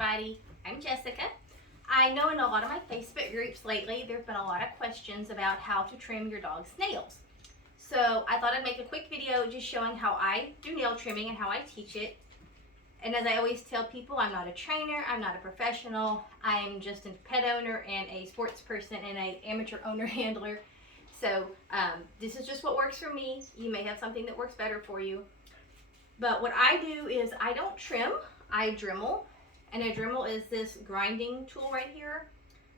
everybody, I'm Jessica. I know in a lot of my Facebook groups lately there have been a lot of questions about how to trim your dog's nails. So I thought I'd make a quick video just showing how I do nail trimming and how I teach it. And as I always tell people, I'm not a trainer, I'm not a professional, I'm just a pet owner and a sports person and an amateur owner handler. So this is just what works for me. You may have something that works better for you. But what I do is I don't trim, I dremel. And a dremel is this grinding tool right here.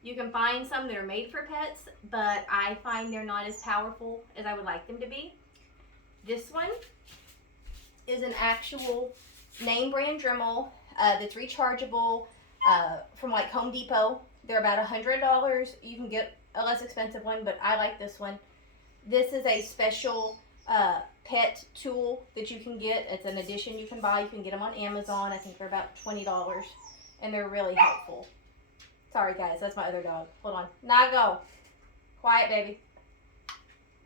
You can find some that are made for pets, but I find they're not as powerful as I would like them to be. This one is an actual name brand dremel that's rechargeable from like Home Depot. They're about $100. You can get a less expensive one, but I like this one. This is a special pet tool that you can get. It's an addition you can buy. You can get them on Amazon. I think they're about $20, and they're really helpful. Sorry guys, that's my other dog. Hold on. Nago. Quiet, baby.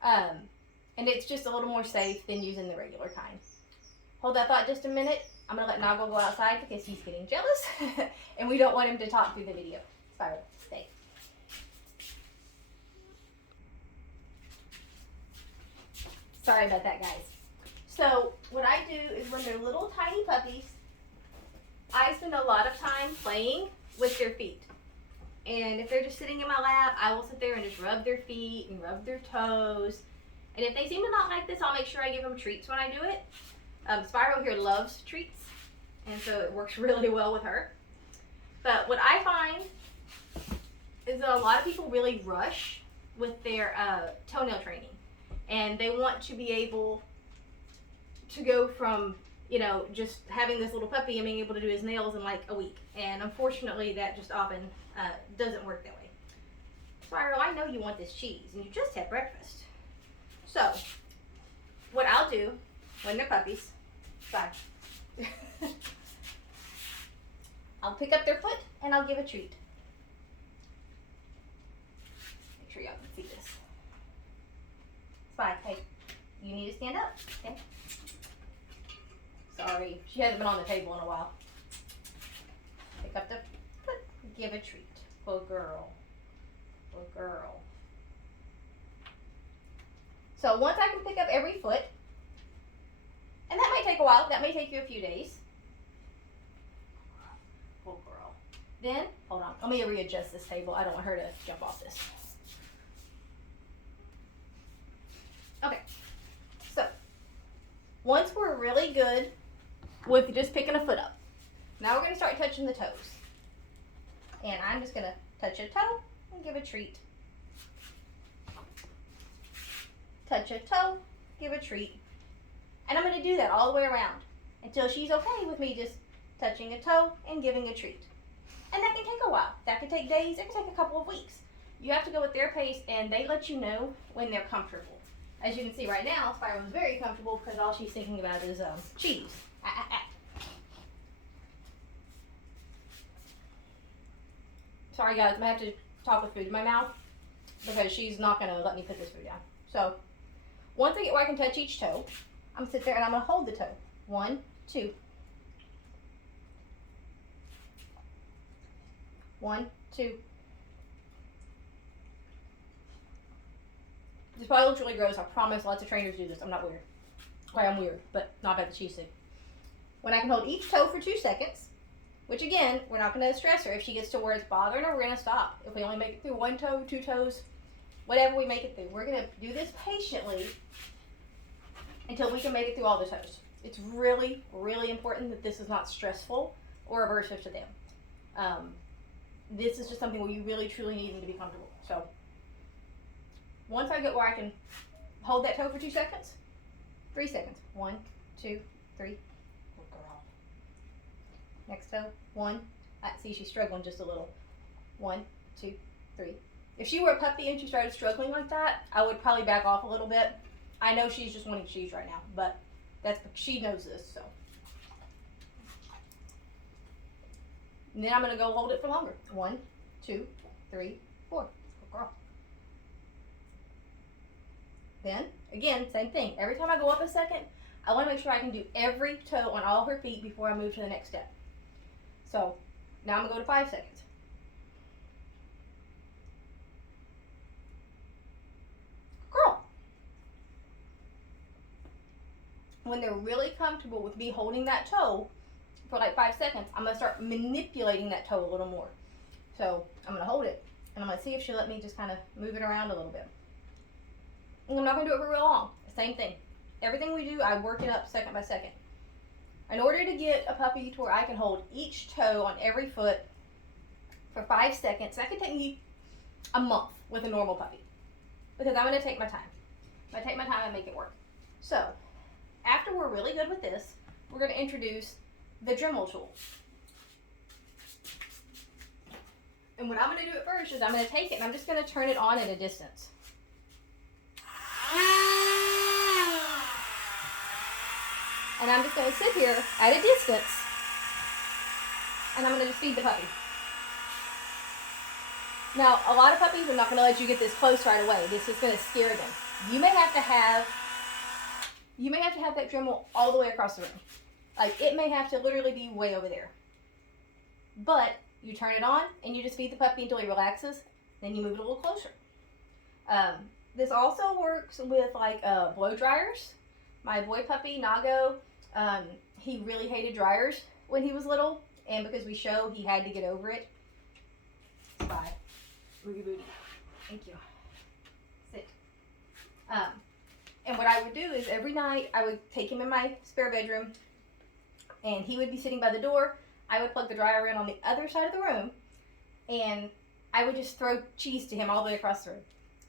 And it's just a little more safe than using the regular kind. Hold that thought just a minute. I'm going to let Nago go outside because he's getting jealous, and we don't want him to talk through the video. Spiral, stay. Sorry about that, guys. So what I do is when they're little tiny puppies, I spend a lot of time playing with their feet. And if they're just sitting in my lap, I will sit there and just rub their feet and rub their toes. And if they seem to not like this, I'll make sure I give them treats when I do it. Spiral here loves treats, and so it works really well with her. But what I find is that a lot of people really rush with their toenail training. And they want to be able to go from, you know, just having this little puppy and being able to do his nails in like a week. And unfortunately, that just often doesn't work that way. Spiral, I know you want this cheese, and you just had breakfast. So, what I'll do when they're puppies, I'll pick up their foot and I'll give a treat. Make sure y'all can see this. Spy, hey, you need to stand up, okay? Sorry, she hasn't been on the table in a while. Pick up the foot, give a treat. Good girl, good girl. So once I can pick up every foot, and that might take a while, that may take you a few days. Good girl. Then, hold on, let me readjust this table. I don't want her to jump off this. Okay, so once we're really good with just picking a foot up, now we're going to start touching the toes. And I'm just going to touch a toe and give a treat. Touch a toe, give a treat. And I'm going to do that all the way around until she's okay with me just touching a toe and giving a treat. And that can take a while. That can take days. It can take a couple of weeks. You have to go with their pace, and they let you know when they're comfortable. As you can see right now, Spiral's very comfortable because all she's thinking about is cheese. Sorry guys, I'm going to have to talk with food in my mouth because she's not going to let me put this food down. So, once I get where I can touch each toe, I'm going to sit there and I'm going to hold the toe. 1, 2. 1, 2. This probably looks really gross. I promise lots of trainers do this. I'm not weird. Okay, I'm weird, but not about the cheese thing. When I can hold each toe for 2 seconds, which again, we're not going to stress her. If she gets to where it's bothering her, we're going to stop. If we only make it through 1 toe, 2 toes, whatever we make it through, we're going to do this patiently until we can make it through all the toes. It's really, really important that this is not stressful or aversive to them. This is just something where you really, truly need them to be comfortable. So, once I get where I can hold that toe for 2 seconds, 3 seconds. 1, 2, 3. Good girl. Next toe. 1. I see she's struggling just a little. 1, 2, 3. If she were a puppy and she started struggling like that, I would probably back off a little bit. I know she's just wanting cheese right now, but she knows this, so. And then I'm going to go hold it for longer. 1, 2, 3, 4. Good girl. Then, again, same thing. Every time I go up a second, I want to make sure I can do every toe on all her feet before I move to the next step. So, Now I'm gonna go to 5 seconds. Girl. When they're really comfortable with me holding that toe for like 5 seconds, I'm gonna start manipulating that toe a little more. So I'm gonna hold it and I'm gonna see if she'll let me just kind of move it around a little bit. And I'm not gonna do it for real long. Same thing. Everything we do, I work it up second by second. In order to get a puppy to where I can hold each toe on every foot for 5 seconds, that could take me a month with a normal puppy. Because I'm going to take my time. I'm going to take my time and make it work. So, after we're really good with this, we're going to introduce the dremel tool. And what I'm going to do at first is I'm going to take it and I'm just going to turn it on at a distance. And I'm just going to sit here at a distance and I'm going to just feed the puppy. Now, a lot of puppies are not going to let you get this close right away. This is going to scare them. You may have to have that dremel all the way across the room. Like, it may have to literally be way over there. But you turn it on and you just feed the puppy until he relaxes. Then you move it a little closer. This also works with like blow dryers. My boy puppy, Nago, he really hated dryers when he was little. And because we show, he had to get over it. Bye. Booty booty. Thank you. Sit. And what I would do is every night I would take him in my spare bedroom and he would be sitting by the door. I would plug the dryer in on the other side of the room and I would just throw cheese to him all the way across the room.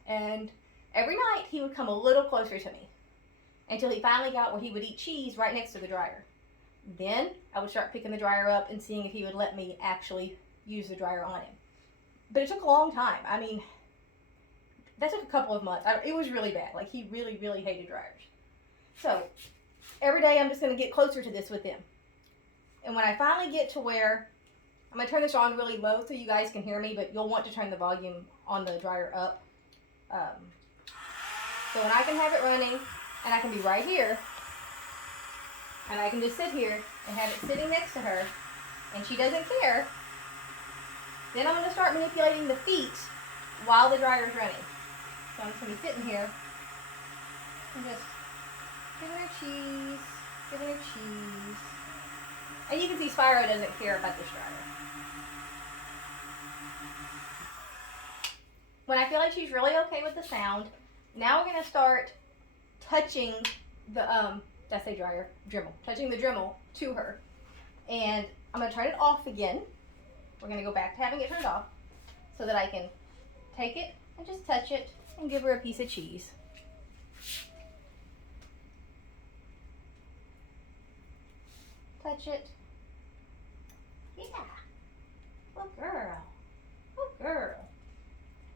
And every night he would come a little closer to me until he finally got where he would eat cheese right next to the dryer. Then I would start picking the dryer up and seeing if he would let me actually use the dryer on him. But it took a long time. I mean, that took a couple of months. It was really bad. Like, he really, really hated dryers. So, every day I'm just going to get closer to this with them. And when I finally get to where, I'm going to turn this on really low so you guys can hear me, but you'll want to turn the volume on the dryer up. So when I can have it running, and I can be right here, and I can just sit here and have it sitting next to her, and she doesn't care, then I'm going to start manipulating the feet while the dryer is running. So I'm just going to be sitting here and just giving her cheese, giving her cheese. And you can see Spyro doesn't care about this dryer. When I feel like she's really okay with the sound, now we're going to start touching the, dremel. Touching the dremel to her. And I'm going to turn it off again. We're going to go back to having it turned off so that I can take it and just touch it and give her a piece of cheese. Touch it. Yeah. Good girl. Good girl.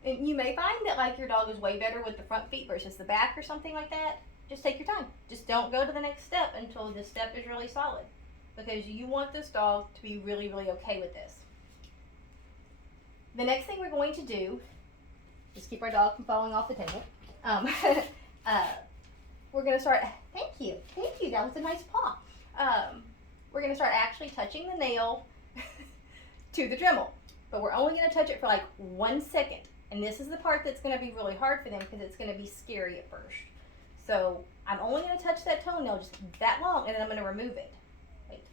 And you may find that like your dog is way better with the front feet versus the back or something like that. Just take your time. Just don't go to the next step until the step is really solid. Because you want this dog to be really, really okay with this. The next thing we're going to do is keep our dog from falling off the table. We're going to start, thank you, that was a nice paw. We're going to start actually touching the nail to the Dremel. But we're only going to touch it for like 1 second. And this is the part that's going to be really hard for them because it's going to be scary at first. So I'm only going to touch that toenail just that long and then I'm going to remove it. Wait.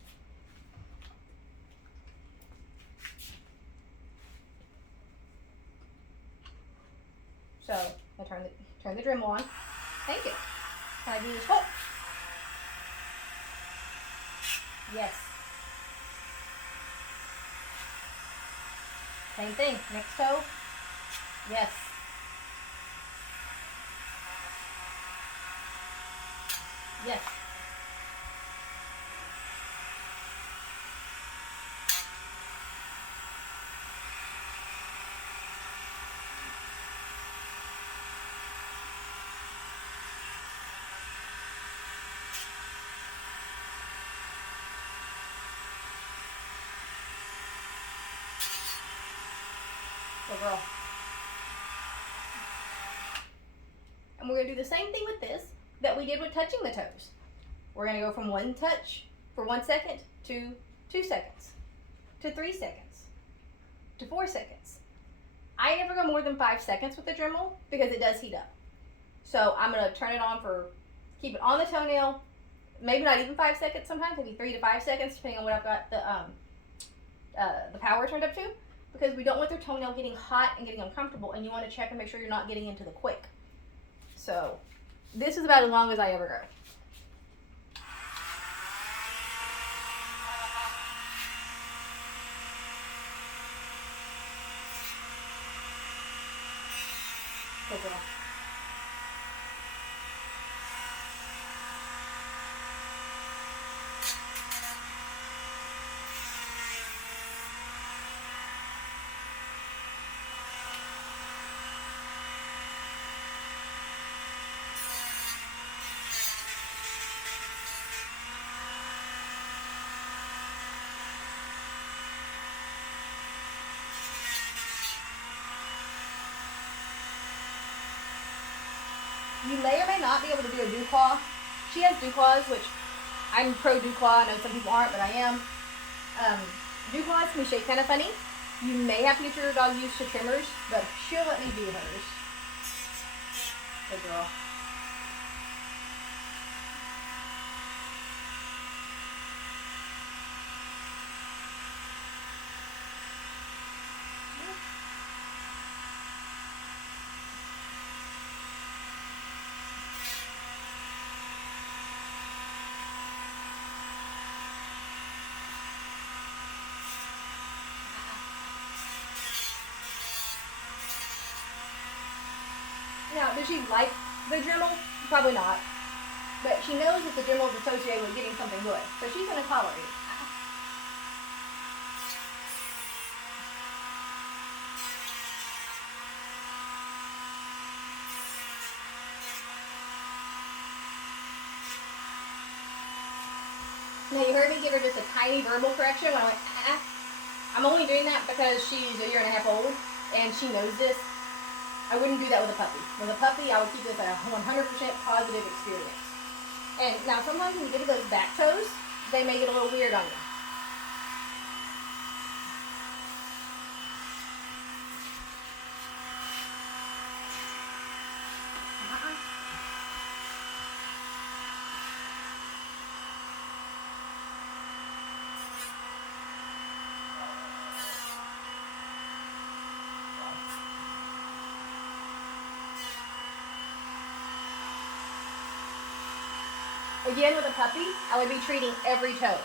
So I'll turn the Dremel on. Thank you. Can I do this? Oh. Yes. Same thing. Next toe. Yes. Yes. Good girl. And we're going to do the same thing with this that we did with touching the toes. We're going to go from one touch for 1 second to 2 seconds to 3 seconds to 4 seconds. I never go more than 5 seconds with the Dremel because it does heat up. So I'm going to turn it on for, keep it on the toenail, maybe not even 5 seconds sometimes, maybe 3 to 5 seconds depending on what I've got the power turned up to, because we don't want their toenail getting hot and getting uncomfortable, and you want to check and make sure you're not getting into the quick. So this is about as long as I ever go. Good girl. You may or may not be able to do a dew claw. She has dew claws, which I'm pro dew claw. I know some people aren't, but I am. Dew claws can be shaped kind of funny. You may have to get your dog used to trimmers, but she'll let me do hers. Good girl. Now, does she like the Dremel? Probably not. But she knows that the Dremel is associated with getting something good. So she's going to tolerate it. Now, you heard me give her just a tiny verbal correction when I went, ah. I'm only doing that because she's a year and a half old and she knows this. I wouldn't do that with a puppy. With a puppy, I would keep this a 100% positive experience. And now sometimes when you get to those back toes, they may get a little weird on you. Again, with a puppy, I would be treating every toe.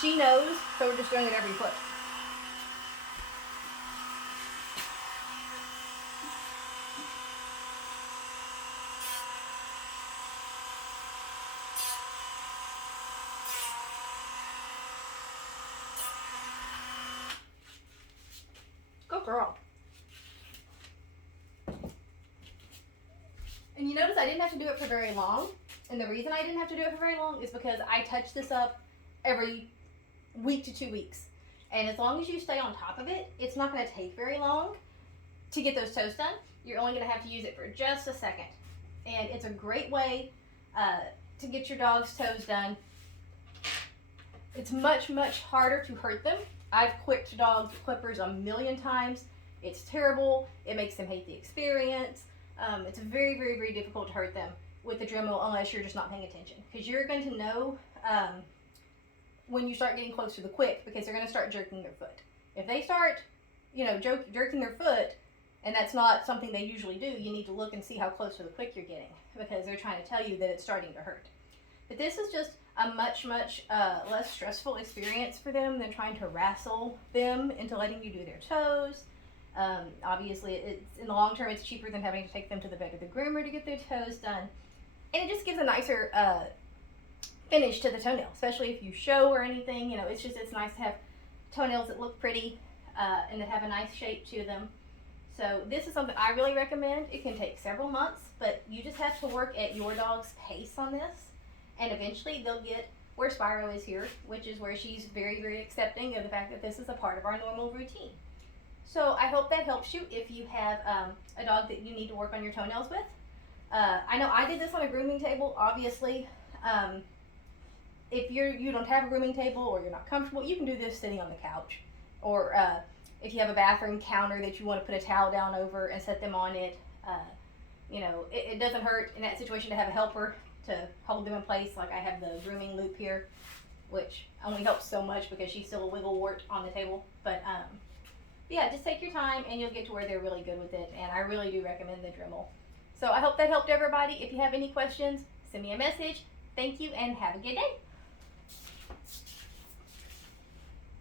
She knows, so we're just doing it every foot. Go girl. And you notice I didn't have to do it for very long. And the reason I didn't have to do it for very long is because I touch this up every week to 2 weeks. And as long as you stay on top of it, it's not going to take very long to get those toes done. You're only going to have to use it for just a second. And it's a great way to get your dog's toes done. It's much, much harder to hurt them. I've clipped dogs with clippers a million times. It's terrible. It makes them hate the experience. It's very, very, very difficult to hurt them with the Dremel unless you're just not paying attention, because you're going to know when you start getting close to the quick, because they're going to start jerking their foot. If they start, jerking their foot, and that's not something they usually do, you need to look and see how close to the quick you're getting, because they're trying to tell you that it's starting to hurt. But this is just a much, much less stressful experience for them than trying to wrestle them into letting you do their toes. Obviously, it's, in the long term, it's cheaper than having to take them to the vet or the groomer to get their toes done. And it just gives a nicer finish to the toenail, especially if you show or anything. It's nice to have toenails that look pretty and that have a nice shape to them. So this is something I really recommend. It can take several months, but you just have to work at your dog's pace on this. And eventually they'll get where Spyro is here, which is where she's very, very accepting of the fact that this is a part of our normal routine. So I hope that helps you if you have a dog that you need to work on your toenails with. I know I did this on a grooming table. Obviously, if you don't have a grooming table or you're not comfortable, you can do this sitting on the couch or if you have a bathroom counter that you want to put a towel down over and set them on it, you know, it doesn't hurt in that situation to have a helper to hold them in place. Like I have the grooming loop here, which only helps so much because she's still a wiggle wart on the table. But yeah, just take your time and you'll get to where they're really good with it. And I really do recommend the Dremel. So I hope that helped everybody. If you have any questions, send me a message. Thank you and have a good day.